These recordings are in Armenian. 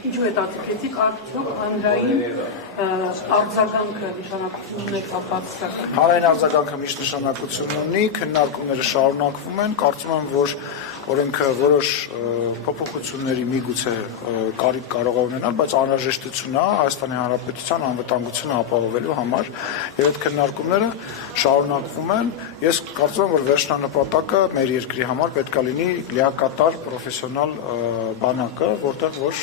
Ինչու է տածիկեցիք արդյոք հանրային արձագանքը նշանակություն ունի կապված սակայն։ Հանրային արձագանքը միշտ նշանակություն ունի, քննարկումները շարունակվում են, կարծում եմ, որ օրենքը որոշ փոփոխությունների միգուցե կարիք կարող է ունենալ, բայց անհրաժեշտություն է Հայաստանի Հանրապետության անվտանգությունը ապահովելու համար, եւ այդ քննարկումները շարունակվում են։ Ես կարծում եմ, որ վերջնանպատակը մեր երկրի համար պետք է լինի լիակատար պրոֆեսիոնալ բանակը, որտեղ որ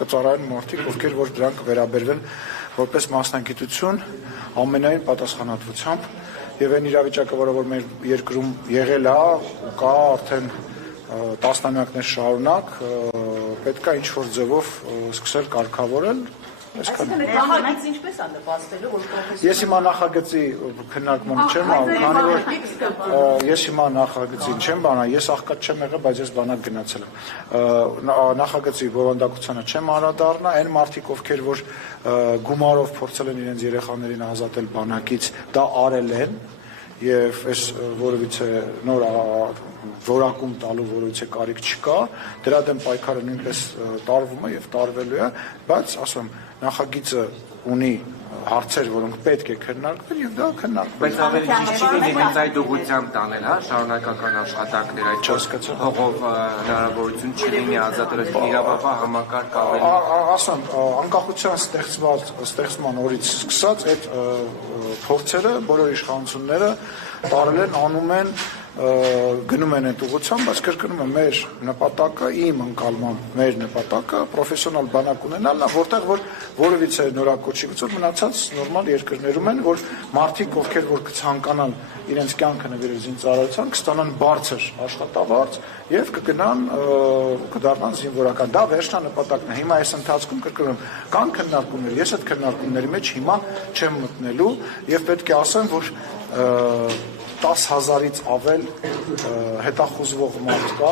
կծառայեն մարդիկ, ովքեր որ դրանք վերաբերվեն որպես մասնագիտություն ամենայն պատասխանատվությամբ, եւ այն իրավիճակը, որը որ մեր երկրում եղել է ու կա արդեն տասնամյակներ շարունակ, պետք է ինչ-որ ձևով սկսել կարգավորել։ Այսինքն նախագիծը ինչպես է նպաստելու, որ պրոֆեսիոնալ։ Ես հիմա նախագծի քննարկմանը չեմ անում, քանի որ ես հիմա նախագծին չեմ բանա, ես աղքատ չեմ եղել, բայց ես բանակ գնացել եմ։ Նախագծի բովանդակությանը չեմ անդրադառնա, այն մարդիկ, ովքեր որ գումարով փորձել են իրենց երեխաներին ազատել բանակից, դա արել են, եւ այս որևիցե նոր որակում տալու որևիցե կարիք չկա, դրա դեմ պայքարը նույնպես տարվում է եւ տարվելու է, բայց ասում նախագիծը ունի հարցեր, որոնք պետք է քննարկվեն եւ դա քննարկվում է։ Բայց ավելի ճիշտ չի լինի հենց այդ ուղղությամբ տանել, հա, շարունակական աշխատանքներ, այդ հողով հնարավորություն չի լինի ազատել իրավապահ համակարգ ավելի։ Ասում, անկախության ստեղծման օրից սկսած այդ փորձերը բոլոր իշխանությունները տարել են, անում են, գնում են այդ ուղղությամբ, բայց կրկնում եմ, մեր նպատակը, իմ ընկալմամբ մեր նպատակը պրոֆեսիոնալ բանակ ունենալն է, որտեղ որ որևիցե նորակոչի գծով մնացած նորմալ երկրներում են, որ մարդիկ, ովքեր որ կցանկանան իրենց կյանքը նվիրել զինծառայության, կստանան բարձր աշխատավարձ եւ կգնան կդառնան զինվորական։ Դա վերջնանպատակն է։ Հիմա այս ընթացքում կրկնում եմ, կան քննարկումներ, ես այդ քննարկումների մեջ հիմա չեմ մտնելու եւ պետք է ասեմ, որ 10,000-ից ավել հետախուզվող մարդ կա,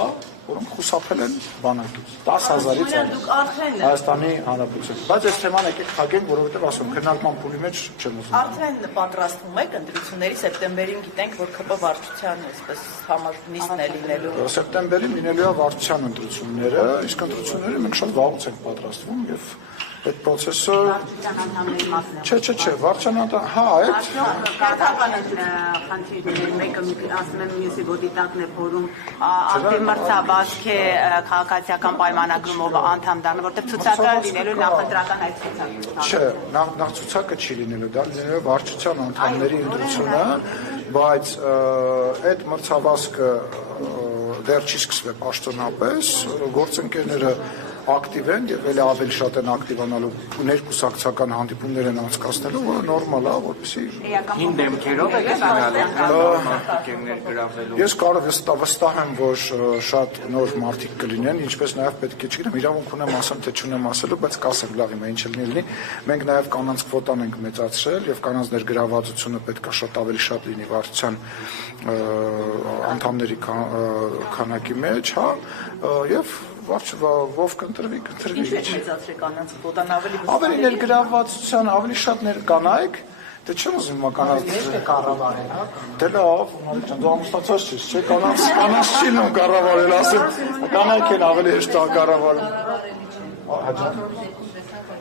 որոնք խուսափել են բանակից։ 10,000-ից ավել Հայաստանի Հանրապետություն։ Բայց այս թեման եկեք խաղենք, որովհետև ասում քննարկման փուլի մեջ չեմ ուզում։ Արդեն պատրաստվում եք ընտրությունների սեպտեմբերին, գիտենք, որ ԿՊ վարչության այսպես համար նիստն է լինելու։ Սեպտեմբերին լինելու է վարչության ընտրությունները, իսկ ընտրությունները մենք շատ վաղուց ենք պատրաստվում եւ այդ process-ը Չէ, վարչանատը, հա, այդ Կարգական խնդիրներ, մեկը ասում եմ մյուսի ոդիտակն է փորում, անդիմրցաբազք է քաղաքացիական պայմանագրումով անդամ դառնա, որտեղ ցուցակը լինելու նախընտրական այդ ցուցակը։ Չէ, նախ ցուցակը չի լինելու, դա լինելու է վարչության անդամների ընտրությունը, բայց այդ մրցավազքը դեռ չի սկսվել պաշտոնապես, գործընկերները ակտիվ են եւ ավելի շատ են ակտիվանալու ներկուսակցական հանդիպումներ են անցկացնելու, որը նորմալ է, որպեսզի հին դեմքերով է ներգրավվելու։ Ես կարող վստահ եմ, որ շատ նոր մարդիկ կլինեն, ինչպես նաեւ պետք է չգիտեմ, իրավունք ունեմ ասեմ, թե չունեմ ասելու, բայց կասեմ լավ հիմա ինչ լինի։ Մենք նաեւ կանանց կվոտան ենք մեծացրել եւ կանանց ներգրավվածությունը պետք է շատ ավելի շատ լինի վարչության անդամների քանակի մեջ, հա, եւ ով կընտրվի։ Ինչ է մեծացրել կանանց կվոտան ավելի ներգրավվածության, ավելի շատ կանայք, դե չեմ ուզում կանանց կառավարել, հա։ Դե լավ, դու ամուսնացած ես, չէ՞, կանանց չի նույն կառավարել, ասեմ, կանայք են ավելի հեշտ կառավարում։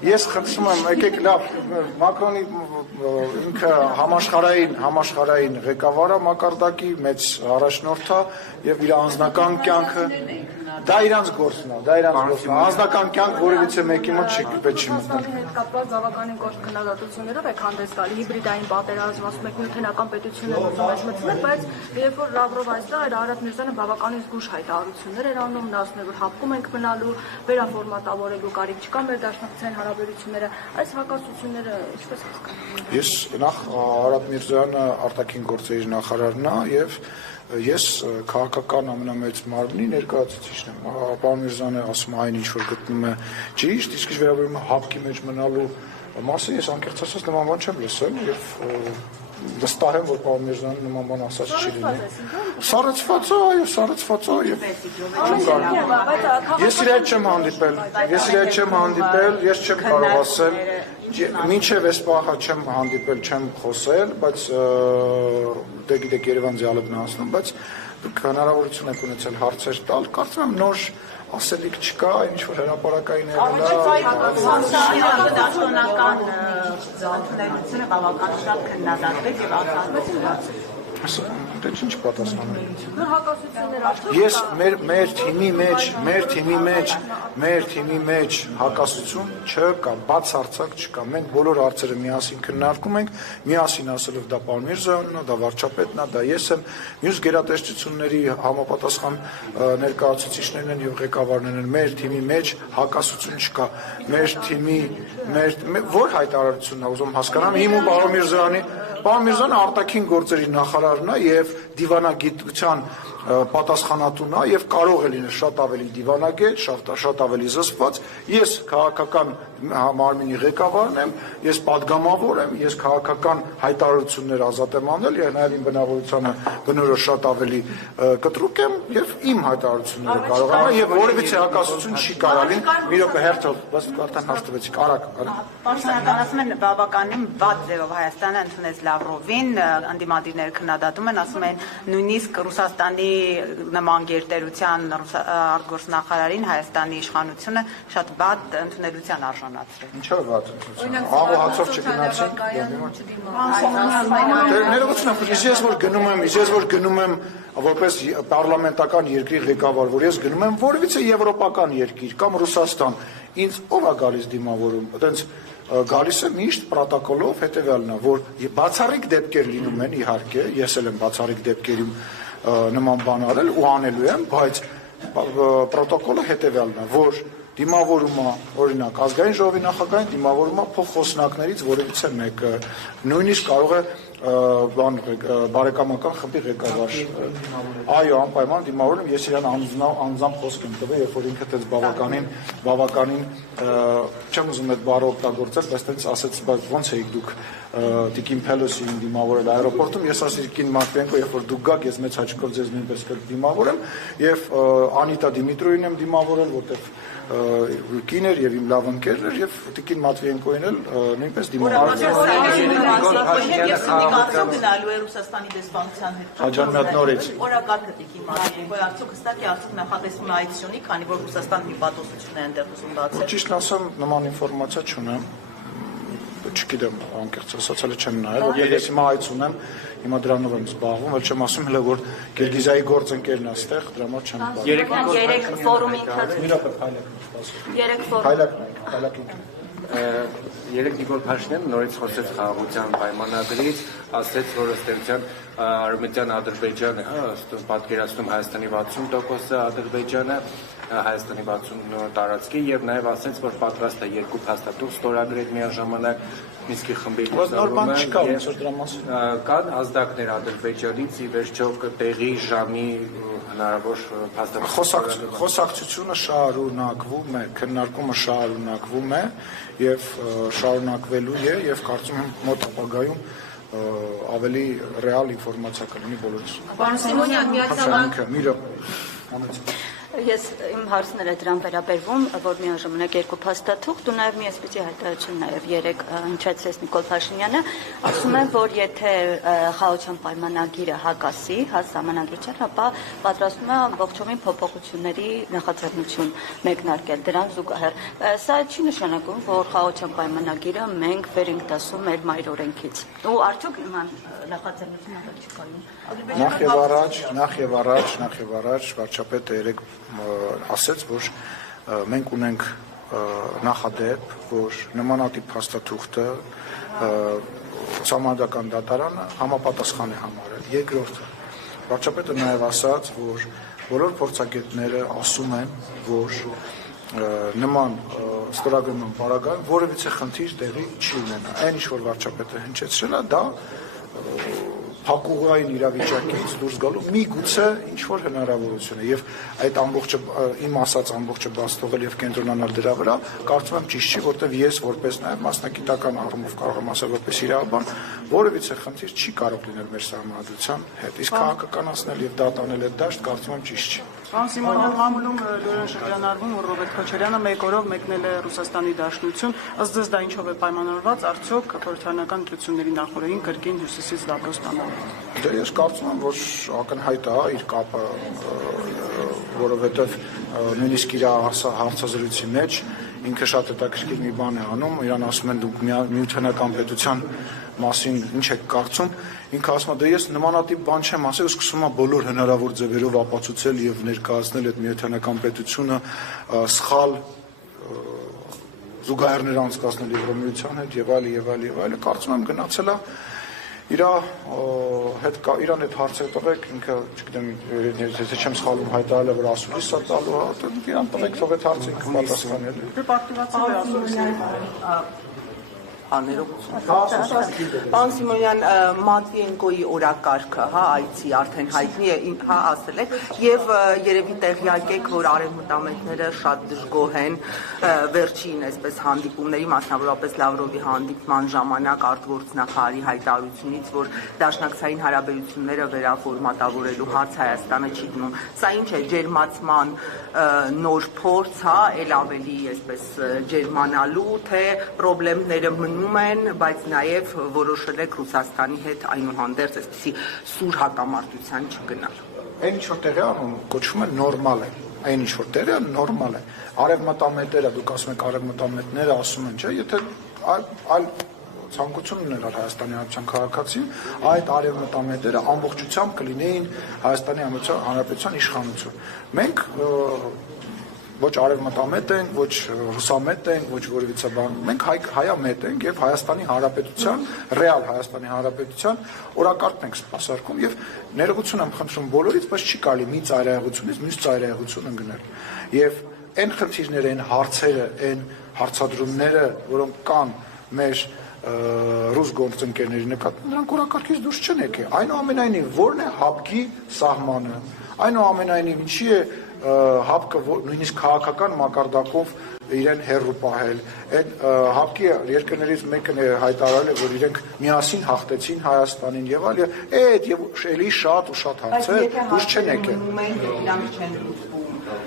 Ես խնդրում եմ, եկեք լավ, Մակրոնի ինքը համաշխարհային ղեկավար է մակարդակի, մեծ առաջնորդ է եւ իր անձնական կյանքը դա իրանց գործն է, անձնական կյանք որևիցե մեկի մոտ չի մտնել։ Հետ կապված բավականին կոշտ քննադատություններով եք հանդես գալի, հիբրիդային պատերազմ, ասում եք նյութենական պետություններ ուզում եք մտցնել, բայց երբ որ Լավրով այստեղ էր, Արադ Միրզյանը բավականին զգուշ հայտարարություններ էր անում, նա ասում էր, որ հապկում ենք մնալու, վերաֆորմատավորելու կարիք չկա մեր դաշնակցային հարաբերությունները, այս հակասությունները ինչպես հասկանալու։ Ես նախ Արադ Միրզյանը արտաքին գործերի նախարարն է եւ ես քաղաքական ամենամեծ մարմնի ներկայացուցիչն եմ։ Պարոն Միրզյանը ասում է այն ինչ որ գտնում է ճիշտ, իսկ ինչ վերաբերում է հապկի մեջ մնալու մասը ես անկեղծ ասած նման բան չեմ լսել եւ վստահ եմ որ պարոն Միրզյանը նման բան ասած չի լինի։ Սառեցված է, այո, սառեցված է եւ ես իր հետ չեմ հանդիպել, ես չեմ կարող ասել Մինչև այս պահը չեմ հանդիպել, չեմ խոսել, բայց դե գիտեք Երևան դիալոգն է անցնում, բայց դուք հնարավորություն եք ունեցել հարցեր տալ, կարծում եմ նոր ասելիք չկա, ինչ որ հրապարակային Դաշնական ընդունելությունը բավական շատ քննադատվեց եւ արձանագրվեց։ Դե ինչ պատասխանել։ Նոր հակասություններ արդյոք Ես մեր թիմի մեջ հակասություն չկա, բացարձակ չկա։ Մենք բոլոր հարցերը միասին քննարկում ենք, միասին ասելով դա պարոն Միրզոյանն է, դա վարչապետն է, դա ես եմ, մյուս գերատեսչությունների համապատասխան ներկայացուցիչներն են եւ ղեկավարներն են։ Մեր թիմի մեջ հակասություն չկա։ Մեր թիմի որ հայտարարությունն է ուզում հասկանամ, իմ ու պարոն Միրզոյանի Պարոն Միրզոյանը արտաքին գործերի նախարարն է եւ դիվանագիտության պատասխանատուն է եւ կարող է լինել շատ ավելի դիվանագետ, շատ ավելի զսպված։ Ես քաղաքական մարմինի ղեկավարն եմ, ես падգամավոր եմ, ես քաղաքական հայտարարություններ ազատ եմ անել եւ նաեւ իմ բնավորությանը բնորոշ շատ ավելի կտրուկ եմ եւ իմ հայտարարությունները կարող եմ եւ որևիցե հակասություն չի կարալին։ Մի րոպե հերթով, բայց արդեն հաշտվեցիք, արագ։ Պաշտոնական ասում են բավականին վատ ձևով Հայաստանը ընդունեց Լավրովին, անդիմադիրները քննադատում են, ասում են նույնիսկ Ռուսաստանի նման գերտերության արտգործնախարարին Հայաստանի իշխանությունը շատ վատ ընդունելության արժանացրել։ Ինչո՞վ վատ ընդունելության։ Աղոհացով չգնացին։ Ես որ գնում եմ որպես պարլամենտական երկրի ղեկավար, որ ես գնում եմ որևիցե եվրոպական երկիր կամ Ռուսաստան, ինձ ով է գալիս դիմավորում, այտենց գալիս է միշտ պրոտոկոլով հետևյալն է, որ բացառիկ դեպքեր լինում են, իհարկե, ես էլ եմ բացառիկ դեպքերում նման բան արել ու անելու եմ, բայց պրոտոկոլը հետևյալն է, որ դիմավորումը, օրինակ, ազգային ժողովի նախագահային դիմավորումը փոխխոսնակներից որևիցե մեկը, նույնիսկ կարող է բարեկամական խմբի ղեկավար։ Այո, անպայման դիմավորում եմ, ես իրան անձամբ խոսք եմ տվել, երբ որ ինքը տենց բավականին չեմ ուզում այդ բառը օգտագործել, բայց տենց ասեց, բայց ո՞նց էիք դուք Տիկին Փելոսին դիմավորել аэроպորտում, ես ասեցի Տիկին Մատվիենկո, երբ որ դուք գաք, ես մեծ հաճույքով ձեզ նույնպես կդիմավորեմ եւ Անիտա Դիմիտրոյին եմ դիմավորել, որտեղ կին էր եւ իմ լավ ընկերն էր եւ Տիկին Մատվիենկոին էլ նույնպես Սինդիկատում գնալու է Ռուսաստանի դեսպանության հետ։ Աջանմիատ նորից։ Օրակարգը Տիկին Մատվիենկոյի արդյոք հստակ է, արդյոք նախատեսվում է այցյունի, քանի որ Ռուսաստանը մի պատասխանատվություն է այնտեղ ուզում բացել։ Ճիշտ ասեմ, նման ինֆորմացիա չունեմ։ Չգիտեմ, անկեղծ ասած, հələ չեմ նայել, որտեղ ես հիմա այց ունեմ, հիմա դրանով եմ զբաղվում, էլ չեմ ասում հələ որ Գերգիզայի գործընկերն է այստեղ, դրա համար չեմ զբաղվում։ երեք ֆորումի ընթացքում Երեք Նիկոլ Փաշինյանը նորից խոսեց խաղաղության պայմանագրից, ասաց, որ ըստ էության Արմենիան Ադրբեջանը, պատկերացնում Հայաստանի 60%-ը Ադրբեջանը, Հայաստանի 60 տարածքի եւ նաեւ ասաց, որ պատրաստ է երկու փաստաթուղթ ստորագրել միաժամանակ Մինսկի խմբի կան ազդակներ Ադրբեջանից, ի վերջո տեղի ժամի հնարավոր փաստաթուղթ խոսակցությունը շարունակվում է, քննարկումը շարունակվում է եւ շարունակվելու է եւ կարծում եմ մոտ ապագայում ավելի ռեալ ինֆորմացիա կլինի բոլորիս։ Պարոն Սիմոնյան, միացյալ Ես իմ հարցները դրան վերաբերվում, որ միաժամանակ երկու փաստաթուղթ ու նաև մի այսպիսի հայտարարություն նաև երեք հնչեցրեց Նիկոլ Փաշինյանը, ասում են, որ եթե խաղաղության պայմանագիրը հակասի հասարակության, ապա պատրաստվում է ողջովին փոփոխությունների նախաձեռնություն մեկնարկել դրան զուգահեռ։ Սա չի նշանակում, որ խաղաղության պայմանագիրը մենք վեր ենք դասում մեր մայր օրենքից։ Ու արդյոք նման նախաձեռնություն աղել չի կայուն։ Նախ եւ առաջ վարչապետը երեք ասաց, որ մենք ունենք նախադեպ, որ նմանատիպ փաստաթուղթը Սահմանադրական դատարանը համապատասխան է համարել։ Երկրորդ, վարչապետը նաև ասաց, որ բոլոր փորձագետները ասում են, որ նման ստորագրման պարագայում որևիցե խնդիր տեղի չի ունենա։ Այն ինչ որ վարչապետը հնչեցրել է, դա փակուղային իրավիճակից դուրս գալու միգուցե ինչ-որ հնարավորություն է եւ այդ ամբողջը իմ ասած ամբողջը բաց թողել եւ կենտրոնանալ դրա վրա կարծում եմ ճիշտ չի, որտեվ ես որպես նաեւ մասնագիտական առումով կարող եմ ասել որպես իրավաբան որևիցե խնդիր չի կարող լինել մեր սահմանադրության հետ իսկ քաղաքականացնել եւ դատանել այդ դաշտ կարծում եմ ճիշտ չի Պարոն Սիմոնյան, մամուլում լուրեն շրջանառվում, որ Ռոբերտ Քոչարյանը մեկ օրով մեկնել է Ռուսաստանի Դաշնություն, ըստ ձեզ դա ինչով է պայմանավորված, արդյոք խորհրդարանական ընտրությունների նախորդին կրկին հյուսիսից դատո ստանալու։ Դե ես կարծում եմ, որ ակնհայտ է իր կապը, որովհետև նույնիսկ իր հարցազրույցի մեջ ինքը շատ հետաքրքիր մի բան է անում, իրան ասում են դուք միութենական պետության մասին ինչ եք կարծում, ինքը ասում է դե ես նմանատիպ բան չեմ ասել, սկսում է բոլոր հնարավոր ձևերով ապացուցել եւ ներկայացնել այդ միութենական պետությունը սխալ զուգահեռներ անցկացնել Եվրոմիության հետ եւ այլ, կարծում եմ գնացել է իրան հետ հարցեր տվեք, ինքը, չգիտեմ, ես չեմ սխալվում հայտարարել է, որ ասուլիս է տալու, իրան տվեք, թող այդ հարցը ինքը պատասխանել։ Դե պարտիվացել է ասուլիսի Պարոն Սիմոնյան, Մատվիենկոյի օրակարգը, այցի արդեն հայտնի է, ասել եք, եւ երևի տեղյակ եք, որ արևմտամետները շատ դժգոհ են վերջին այսպես հանդիպումների, մասնավորապես Լավրովի հանդիպման ժամանակ արտգործնախարարի հայտարարությունից, որ դաշնակցային հարաբերությունները վերաֆորմատավորելու հարց Հայաստանը չի դնում։ Սա ինչ է, ջերմացման նոր փորձ, էլ ավելի այսպես ջերմանալու, թե պրոբլեմները են, բայց նաև որոշել եք Ռուսաստանի հետ այնուհանդերձ այսպիսի սուր հակամարտության չգնալ։ Այն ինչ որ տեղի անում, կոչվում է նորմալ է։ Այն ինչ որ տեղի անում, նորմալ է։ Արևմտամետերը, դուք ասում եք արևմտամետները ասում են, չէ, եթե այլ ցանկություն ուներ Հայաստանի Հանրապետության քաղաքացին, այդ արևմտամետերը ամբողջությամբ կլինեին Հայաստանի Հանրապետության իշխանություն։ Մենք ոչ արևմտամետ ենք, ոչ ռուսամետ ենք, ոչ որևիցե բան։ Մենք հայամետ ենք եւ Հայաստանի Հանրապետության, ռեալ Հայաստանի Հանրապետության օրակարգն ենք սպասարկում եւ ներողություն եմ խնդրում բոլորից, բայց չի կարելի մի ծայրահեղությունից մյուս ծայրահեղություն ընկնել։ Եվ այն խնդիրները, այն հարցերը, այն հարցադրումները, որոնք կան մեր ռուս գործընկերների նկատմամբ, նրանք օրակարգից դուրս չեն եկել։ Այնուամենայնիվ, ո՞րն է հապկի սահմանը։ Այնուամենայնիվ, ինչի է հապկը նույնիսկ քաղաքական մակարդակով իրեն հեռու պահել։ Այդ հապկի երկրներից մեկն է հայտարարել է, որ իրենք միասին հաղթեցին Հայաստանին եւ այլ, այդ եւ էլի շատ ու շատ հարցեր դուրս չեն եկել։ Իրանք չեն ուզում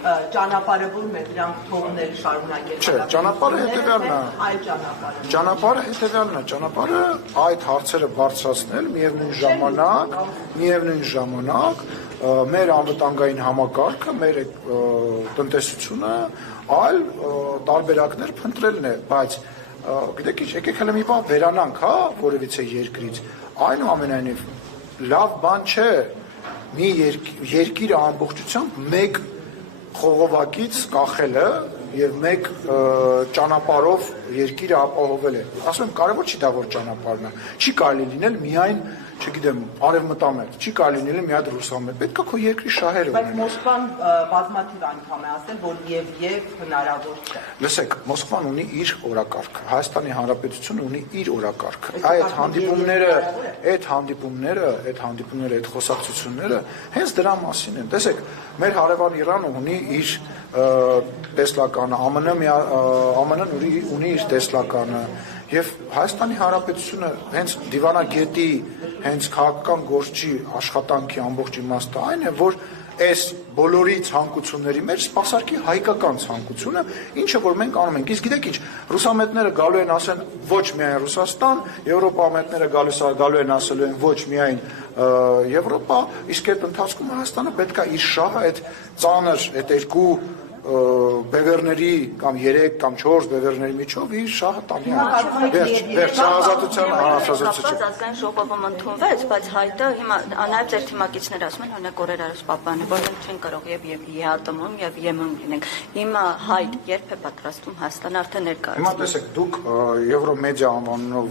ճանապարհը որն է, դրանք թողնել շարունակել։ Չէ, ճանապարհը հետեւյալն է։ Այլ ճանապարհ։ Ճանապարհը հետեւյալն է, ճանապարհը այդ հարցերը բարձրացնել միևնույն ժամանակ մեր անվտանգային համակարգը, մեր տնտեսությունը, այլ տարբերակներ փնտրելն է, բայց գիտեք ինչ, եկեք հələ մի բան վերանանք, հա, որևիցե երկրից, այնուամենայնիվ լավ բան չէ մի երկիրը ամբողջությամբ մեկ խողովակից կախելը եւ մեկ ճանապարհով երկիրը ապահովել է։ Ասում եմ, կարևոր չի դա որ ճանապարհն է։ Չի կարելի լինել միայն, չգիտեմ, արևմտամետ, չի կարելի լինել մի հատ ռուսամետ։ Պետք է քո երկրի շահերը ունենալ։ Բայց Մոսկվան բազմաթիվ անգամ է ասել, որ եւ հնարավոր չէ։ Լսեք, Մոսկվան ունի իր օրակարգը, Հայաստանի Հանրապետությունը ունի իր օրակարգը։ Այդ խոսակցությունները հենց դրա մասին են։ Տեսեք, մեր հարևան Իրանը ունի իր տեսլականը, ԱՄՆ-ն ունի իր տեսլականը, եւ Հայաստանի Հանրապետությունը հենց դիվանագետի, հենց քաղաքական գործի աշխատանքի ամբողջ իմաստը այն է, որ այս բոլորի ցանկությունների մեջ սպասարկի հայկական ցանկությունը, ինչը որ մենք անում ենք։ Իսկ գիտեք ինչ, ռուսամետները գալու են ասեն ոչ միայն Ռուսաստան, եվրոպամետները գալու են ասելու են ոչ միայն Եվրոպա, իսկ այդ ընթացքում Հայաստանը պետք է իր շահը այդ ծանր, այդ երկու բևերների կամ 3 կամ 4 բևերների միջով իր շահը տանի վերջ ազատության հարցազրույցը ազգային ժողովում ընդունվեց, բայց հայտը հիմա նաև ձեր թիմակիցներ ասում են, օրինակ օրեր առաջ Պապյանը, որ մենք չենք կարող եւ ԵԱՏՄ-ում եւ ԵՄ-ում լինենք։ Հիմա հայտ երբ է պատրաստվում Հայաստանը արդեն ներկայացնել։ Հիմա տեսեք, դուք Եվրոմեդիա անվանով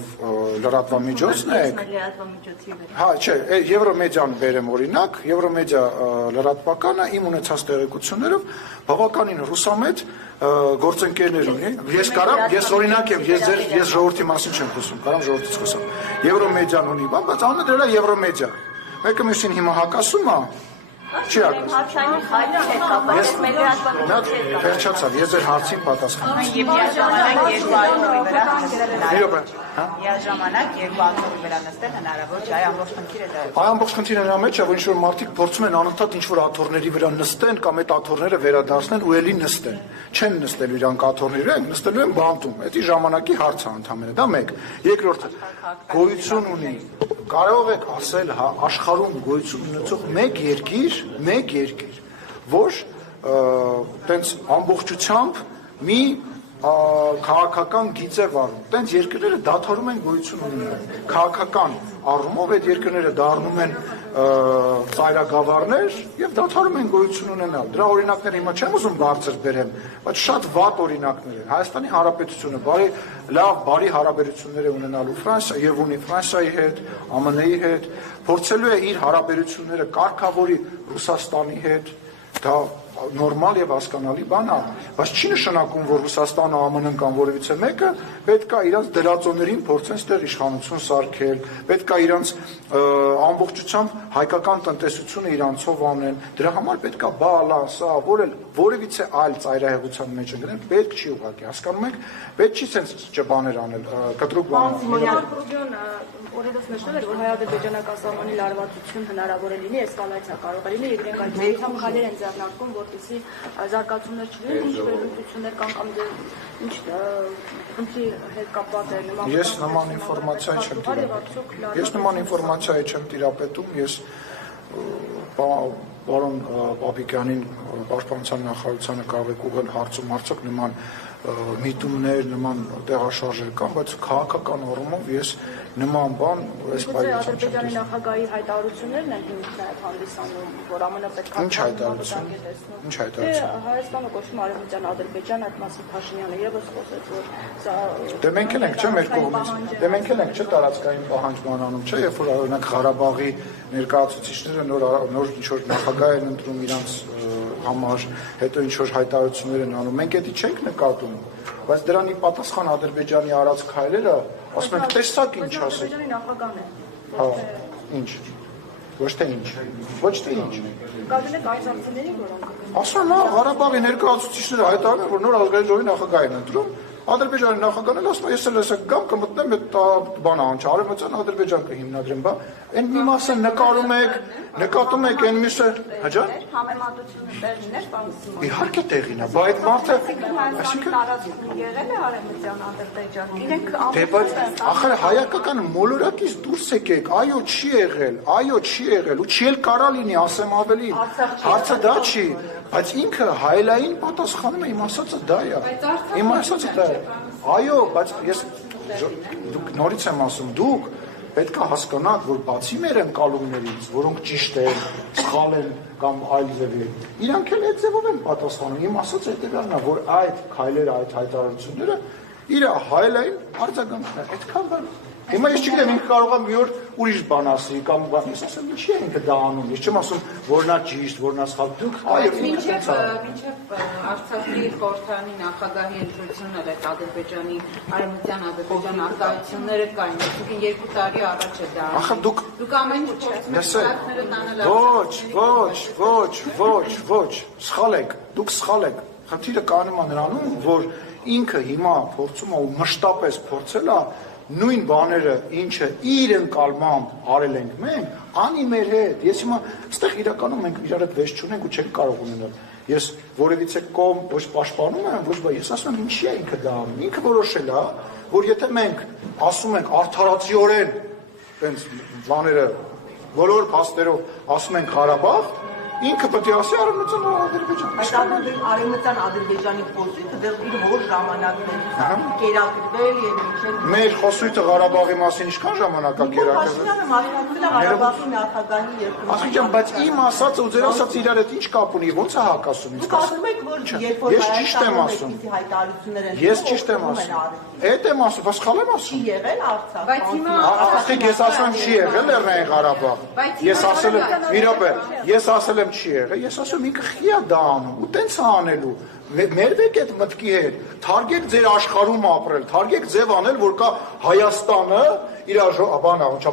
լրատվամիջոցն եք։ Հա, չէ, Եվրոմեդիան բերեմ օրինակ, Եվրոմեդիա լրատվականը իմ ունեցած տեղեկություններով բավականին ռուսամետ գործընկերներ ունի։ Ես օրինակ եմ, ես ժողովրդի մասին չեմ խոսում, կարամ ժողովրդից խոսամ։ Եվրոմեդիան ունի բան, բայց անունը դրա Եվրոմեդիա։ Մեկը մյուսին հիմա հակասում է, Չի ակնկալում։ Հարցային հայտը հետ կապված մեր լրատվամիջոցի հետ Վերջացավ, ես ձեր հարցին պատասխանում։ Եվ միաժամանակ երկու աթոռի վրա Իրոք, հա։ միաժամանակ երկու աթոռի վրա նստել հնարավոր չէ, այ ամբողջ խնդիրը դա է։ Այ ամբողջ խնդիրը նրա մեջ է, որ ինչ-որ մարդիկ փորձում են անընդհատ ինչ-որ աթոռների վրա նստեն կամ այդ աթոռները վերադարձնեն ու էլի նստեն։ Չեն նստելու իրանք աթոռների վրա, նստելու են բանտում։ Դա ժամանակի հարց է ընդհանրապես, դա մեկ։ Երկրորդը, գոյություն ունի։ Կարող եք ասել, հա, աշխարհում գոյություն ունեցող մեկ երկիր, որ տենց ամբողջությամբ մի քաղաքական գիծ է վարում։ Տենց երկրները դադարում են գոյություն ունենալ։ Քաղաքական առումով այդ երկրները դառնում են ծայրագավառներ եւ դադարում են գոյություն ունենալ։ Դրա օրինակները հիմա չեմ ուզում բարձր բերեմ, բայց շատ վատ օրինակներ են։ Հայաստանի Հանրապետությունը բարի հարաբերություններ է ունենալու Ֆրանսիա եւ ունի Ֆրանսիայի հետ, ԱՄՆ-ի հետ, փորձելու է իր հարաբերությունները կարգավորի Ռուսաստանի հետ, դա նորմալ եւ հասկանալի բան է, բայց չի նշանակում, որ Ռուսաստանը, ԱՄՆ-ն կամ որևիցե մեկը պետք է իրանց դրածոներին փորձեն ստեղ իշխանություն սարքել, պետք է իրանց ամբողջությամբ հայկական տնտեսությունը իրանցով անեն, դրա համար պետք է բալանսա, որևիցե այլ ծայրահեղության մեջ ընկնեն, պետք չի ուղղակի, հասկանում եք, պետք չի sense ճբաներ անել, կտրուկ բաներ։ Օրերս նշել էր, որ հայ-ադրբեջանական սահմանի լարվածություն հնարավոր է լինի, էսկալացիա կարող է լինի, եւ իրենք այդ մեջամ քայլեր են ձեռնարկում, որպեսզի զարգացումներ չլինեն, ինչ վերլուծություններ կան կամ ինչ խնդրի հետ կապված է նման։ Ես նման ինֆորմացիա չեմ տիրապետում, ես պարոն Պապիկյանին պաշտպանության նախարարությանը կարող եք ուղղել հարցում արդյոք նման միտումներ, նման տեղաշարժեր կան, բայց քաղաքական առումով ես նման բան այս պայմաններում Ադրբեջանի նախագահի հայտարարություններն են նաև հանդիսանում, որ ԱՄՆ պետք է Ինչ հայտարարություն։ Հայաստանը կոչվում Արևմտյան Ադրբեջան, այդ մասին Փաշինյանը եւս խոսեց, որ սա Դե մենք էլ ենք, չէ՞, մեր կողմից։ Դե մենք էլ ենք, չէ՞, տարածքային պահանջման անում, չէ՞, երբ որ օրինակ Ղարաբաղի ներկայացուցիչները նոր ինչ-որ նախագահ են ընտրում իրանց համար, հետո ինչ-որ հայտարարություններ են անում, մենք դա չենք նկատում, բայց դրանի պատասխան Ադրբեջանի արած քայլերը, ասում ենք, տեսակ ինչ ասել։ Ադրբեջանի նախագահն է։ Հա, ինչ։ Ոչ թե ինչ։ Ոչ թե ինչ։ Գալին եք այս հարցերին, որոնք Ասում եմ, Ղարաբաղի ներկայացուցիչները հայտարարում են, որ նոր ազգային ժողովի նախագահ են ընտրում, Ադրբեջանի նախագահն էլ ասում է, ես էլ հեսա գամ կմտնեմ այդ բանը անչ, Արևմտյան Ադրբեջան կհիմնադրեմ, բա, այն մի մասը նկարում եք, նկատում եք, այն մյուսը, հաջա՞։ Համեմատությունը տեղին է, պարոն Սիմոնյան։ Իհարկե տեղին է, բա այդ մարդը, այսինքն տարածքում եղել է Արևմտյան Ադրբեջան։ Իրենք դե բայց ախր հայկական մոլորակից դուրս եկեք, այո, չի եղել, ու չի էլ կարա լինի, ասեմ ավելի։ Հարցը դա չի, բայց ինքը հայելային պատասխանում է, իմ ասածը դա է։ Իմ ասածը դա է։ Այո, բայց ես դուք նորից եմ ասում, դուք պետք է հասկանաք, որ բացի մեր ընկալումներից, որոնք ճիշտ են, սխալ են կամ այլ ձևի, իրանք էլ այդ ձևով են պատասխանում։ Իմ ասածը հետևյալն է, որ այդ քայլերը, այդ հայտարարությունները իր հայելային արձագանքն է, այդքան բան։ Հիմա ես չգիտեմ, ինքը կարող է մի օր ուրիշ բան ասի կամ բան, ես ասեմ, ինչի է ինքը դա անում, ես չեմ ասում, որ նա ճիշտ, որ նա սխալ, դուք այո, մինչև Արցախի խորհրդարանի նախագահի ընտրությունն էլ այդ Ադրբեջանի Արևմտյան Ադրբեջան արտահայտությունները կային, այսինքն 2 տարի առաջ է դա։ Ախր դուք ամեն ինչ ոչ, սխալ եք, դուք սխալ եք, խնդիրը կանում է նրանում, որ ինքը հիմա փորձում է ու մշտապես փորձել է նույն բաները, ինչը իր ընկալմամբ արել ենք մենք, անի մեր հետ։ Ես հիմա այստեղ իրականում մենք իրար հետ վեճ չունենք ու չենք կարող ունենալ։ Ես որևիցե կողմ ոչ պաշտպանում եմ, ոչ բա ես ասում եմ ինչի է ինքը դա անում։ Ինքը որոշել է, որ եթե մենք ասում ենք արդարացիորեն, այնց բաները բոլոր փաստերով ասում ենք Ղարաբաղ, ինքը պետք է ասի Արևմտյան Ադրբեջան։ Բայց Արևմտյան Ադրբեջանի խոսույթը դեռ իր հոր ժամանակներից կերակրվել եւ ինչեր։ Մեր խոսույթը Ղարաբաղի մասին ինչքան ժամանակ է կերակրվել։ Փաշինյանը մասնակցել է Ղարաբաղի նախագահի երկրորդ։ Ասում բայց իմ ասածը ու ձեր ասածը իրար հետ ինչ կապ ունի, ո՞նց է հակասում ինձ։ Դուք ասում եք, որ երբ որ ես ճիշտ եմ ասում։ Ես ճիշտ եմ ասում։ Էդ եմ ասում, բայց սխալ եմ ասում։ Չի եղել Արցախ։ Բայց հիմա Ախր ես ասում եմ չի եղել Լեռնային Ղարաբաղ։ Ես ասել եմ, մի րոպե, ես ասել եմ չի եղել, ես ասում ինքը խիա դա անում ու տենց է անելու, մերվեք այդ մտքի հետ, թարգեք ձեր աշխարհում ապրել, թարգեք ձև անել, որ կա Հայաստանը իր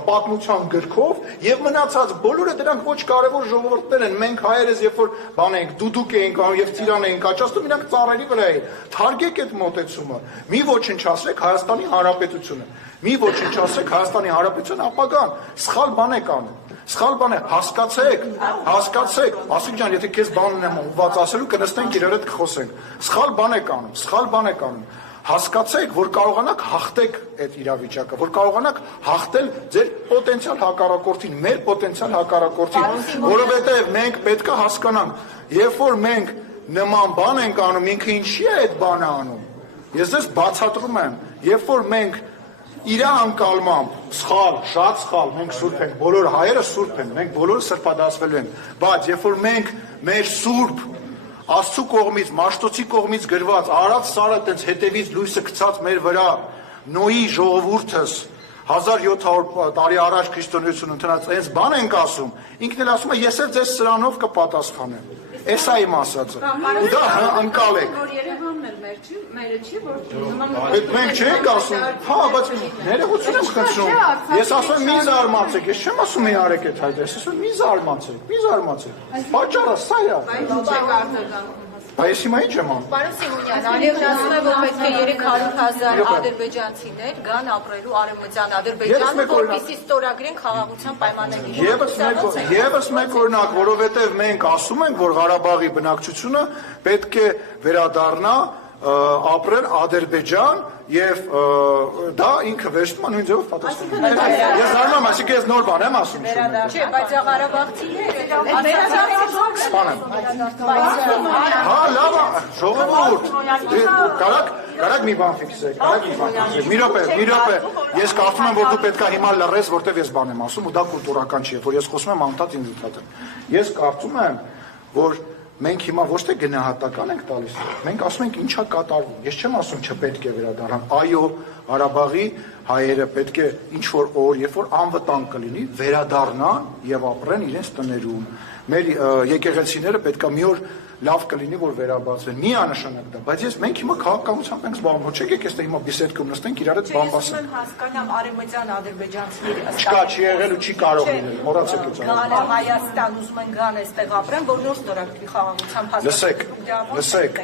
պատմության գրքով եւ մնացած բոլորը դրանք ոչ կարևոր ժողովուրդներ են, մենք հայերս երբ որ բան ենք, դուդուկ ենք անում եւ ծիրան ենք աճացնում, իրանք ծառերի վրա են, թարգեք այդ մոտեցումը, մի ոչնչացրեք Հայաստանի Հանրապետությունը, մի ոչնչացրեք Հայաստանի Հանրապետության ապագան, սխալ բան եք անում, սխալ բան է, հասկացեք, ասիկ ջան, եթե քեզ բան ունեմ ուղված ասելու, կնստենք իրար հետ կխոսենք, սխալ բան եք անում, հասկացեք, որ կարողանաք հաղթեք այդ իրավիճակը, որ կարողանաք հաղթել ձեր պոտենցիալ հակառակորդին, մեր պոտենցիալ հակառակորդին, որովհետև մենք պետք է հասկանանք, երբ որ մենք նման բան ենք անում, ինքը ինչի է այդ բանը անում, ես ձեզ բացատրում եմ, երբ որ մենք իր անկալմամբ, սխալ, շատ սխալ, մենք սուրբ ենք, բոլոր հայերը սուրբ են, մենք բոլորը սրբադասվելու ենք, բայց երբ որ մենք մեր սուրբ Աստծու կողմից, Մաշտոցի կողմից գրված, արած սարը տենց հետևից լույսը գցած մեր վրա, Նոյի ժողովուրդս 1700 տարի առաջ քրիստոնեություն ընդունած այս բան ենք ասում, ինքն էլ ասում է, ես էլ ձեզ սրանով կպատասխանեմ։ Էս է իմ ասածը։ Ու դա ընկալեք։ Որ Երևանն էլ մերը չի, որ Այդ մենք չենք ասում, հա, բայց ներողություն եմ խնդրում։ Ես ասում եմ մի զարմացեք, ես չեմ ասում մի արեք այդ հայտ, ես ասում եմ մի զարմացեք։ Պատճառը սա է։ Այս հիմա ինչ եմ անում։ Պարոն Սիմոնյան, Ալիևն ասում է, որ պետք է 300,000 ադրբեջանցիներ գան ապրելու արևմտյան Ադրբեջանը, որպեսզի ստորագրեն խաղաղության պայմանները։ Եվս մեկ օրինակ, որովհետև մենք ասում ենք, որ Ղարաբաղի բնակչությունը պետք է վերադառնա ապրել Ադրբեջան եւ դա ինքը վերջում նույն ձևով պատասխանում։ Ես զարմանում, այսինքն ես նոր բան եմ ասում։ Չէ, բայց Ղարաբաղցիները Սպանեմ։ Հա, լավ, ժողովուրդ։ Կարակ մի բան ֆիքսեք, Մի րոպե, ես կարծում եմ, որ դու պետք է հիմա լռես, որտեվ ես բան եմ ասում ու դա կուլտուրական չի, որ ես խոսում եմ անդադ ինձ ընդհատեմ։ Ես կարծում եմ, որ մենք հիմա ոչ թե գնահատական ենք տալիս, մենք ասում ենք ինչա կատարվում։ Ես չեմ ասում չպետք է վերադառնան։ Այո, Ղարաբաղի հայերը պետք է ինչ որ օր, երբ որ անվտանգ կլինի, վերադառնան եւ ապրեն իրենց տներում։ Մեր եկեղեցիները պետք է մի օր լավ կլինի, որ վերաբացվեն։ Միանշանակ դա, բայց մենք հիմա քաղաքականությամբ ենք զբաղվում։ Ոչ եկեք այստեղ հիմա բիսեդկում նստենք իրար հետ բան ասենք։ Հասկանամ արևմտյան ադրբեջանցիները Չկա, չի եղել ու չի կարող լինել։ Մոռացեք այդ։ Գալը Հայաստան ուզում են գան այստեղ ապրեն, որ նոր ստորագրի խաղաղության Լսեք,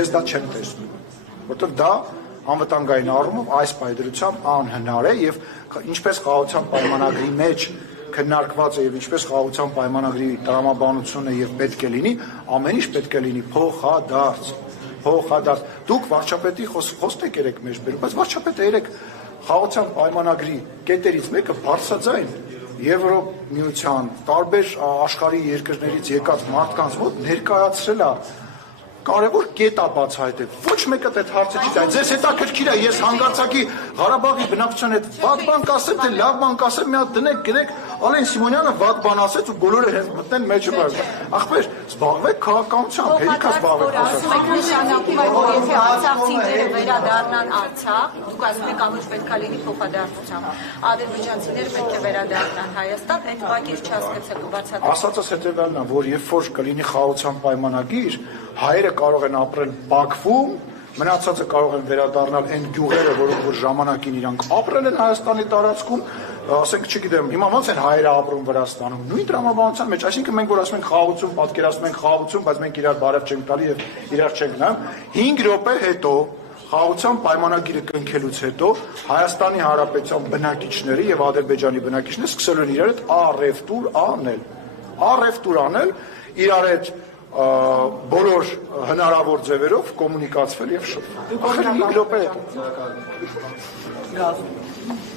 ես դա չեմ տեսնում, որովհետև դա անվտանգային առումով այս պայմանությամբ անհնար է եւ ինչպես խաղաղության պայմանագրի մեջ քննարկված է եւ ինչպես խաղաղության պայմանագրի տրամաբանությունը եւ պետք է լինի, ամեն ինչ պետք է լինի փոխադարձ։ Դուք վարչապետի խոստեք երեք մեջ բերում, բայց վարչապետը երեք խաղաղության պայմանագրի կետերից մեկը բարձրաձայն Եվրոմիության տարբեր աշխարհի երկրներից եկած մարդկանց մոտ ներկայացրել է կարևոր կետ է բացահայտել։ Ոչ մեկը այդ հարցը չի տա։ Ձեզ հետաքրքիր է, ես հանգարցակի Ղարաբաղի բնակչության հետ վատ բան կասեմ, թե լավ բան կասեմ, մի հատ դնեք, գրեք, Ալեն Սիմոնյանը վատ բան ասեց ու բոլորը հենց մտնեն մեջը բան։ Ախպեր, զբաղվեք քաղաքականությամբ, հերիքա զբաղվեք։ ասում եք նշանակում է, որ եթե արցախցիները վերադառնան Արցախ, դուք ասում եք ամուր պետք է լինի փոխադարձությամբ։ Ադրբեջանցիները պետք է վերադառնան Հայաստան, այդ բակից չհասկացա կբացատրեմ։ Ասածս հետևյալն է, որ երբ որ կլինի խաղաղության պայմանագիր, հայերը կարող են ապրել Բաքվում, մնացածը կարող են վերադառնալ այն գյուղերը, որոնք որ ժամանակին իրանք ապրել են Հայաստանի տարածքում, ասենք, չգիտեմ, հիմա ոնց են հայերը ապրում Վրաստանում, նույն տրամաբանության մեջ, այսինքն մենք որ ասում ենք խաղաղություն, պատկերացնում ենք խաղաղություն, բայց մենք իրար բարև չենք տալի եւ իրար չենք նայում, 5 րոպե հետո խաղաղության պայմանագիրը կնքելուց հետո Հայաստանի Հանրապետության բնակիչները եւ Ադրբեջանի բնակիչները սկսել են իրար հետ առևտուր անել, իրար հետ բոլոր հնարավոր ձևերով կոմունիկացվել եւ շփվել։ Ախր 5 րոպե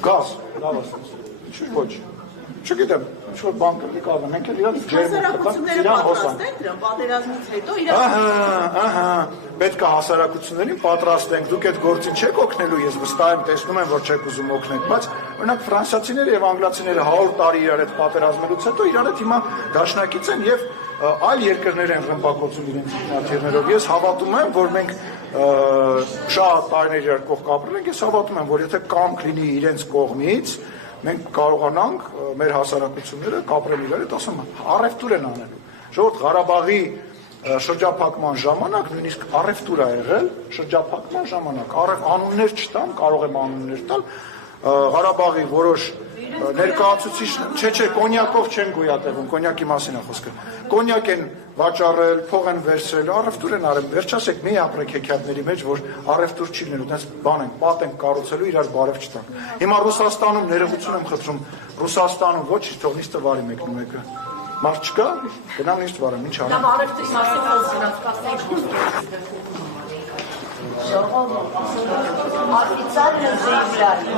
Գազ, լավ ասած։ Ինչ ոչ։ Չգիտեմ, ինչ որ բան կլինի կարող մենք էլ իրաց հասարակությունները պատրաստ են դրան պատերազմից հետո պետք է հասարակություններին պատրաստենք, դուք այդ գործին չեք օգնելու, ես վստահ եմ, տեսնում եմ, որ չեք ուզում օգնել, բայց օրինակ ֆրանսիացիները եւ անգլիացիները 100 տարի իրար հետ պատերազմելուց հետո իրար հետ հիմա դաշնակից են եւ այլ երկրներ են ռմբակոծում իրենց ինքնաթիռներով։ Ես հավատում եմ, որ մենք շատ տարիներ իրար կողք ապրել ենք, ես հավատում եմ, որ եթե կամք լինի իրենց կողմից, մենք կարողանանք մեր հասարակությունները կապրել իրար հետ, ասում առևտուր են անելու։ Ժողովուրդ Ղարաբաղի շրջափակման ժամանակ նույնիսկ առևտուր է եղել շրջափակման ժամանակ անուններ չտամ կարող եմ անուններ տալ Ղարաբաղի որոշ ներկայացուցիչ չէ կոնյակով չեն գոյատևում կոնյակի մասին է խոսքը կոնյակ են վաճառել փող են վերցրել առևտուր են արել վերջացեք մի ապրեք հեքիաթների մեջ որ առևտուր չի լինելու այդպես բան են պատ են կառուցելու իրար բարև չտան հիմա Ռուսաստանում ներողություն եմ խնդրում Ռուսաստանում ոչ թող նիստը վարի մեկը մարդ չկա գնամ նիստ վարեմ ինչ անեմ Առևտրի մասին Официально заявляю.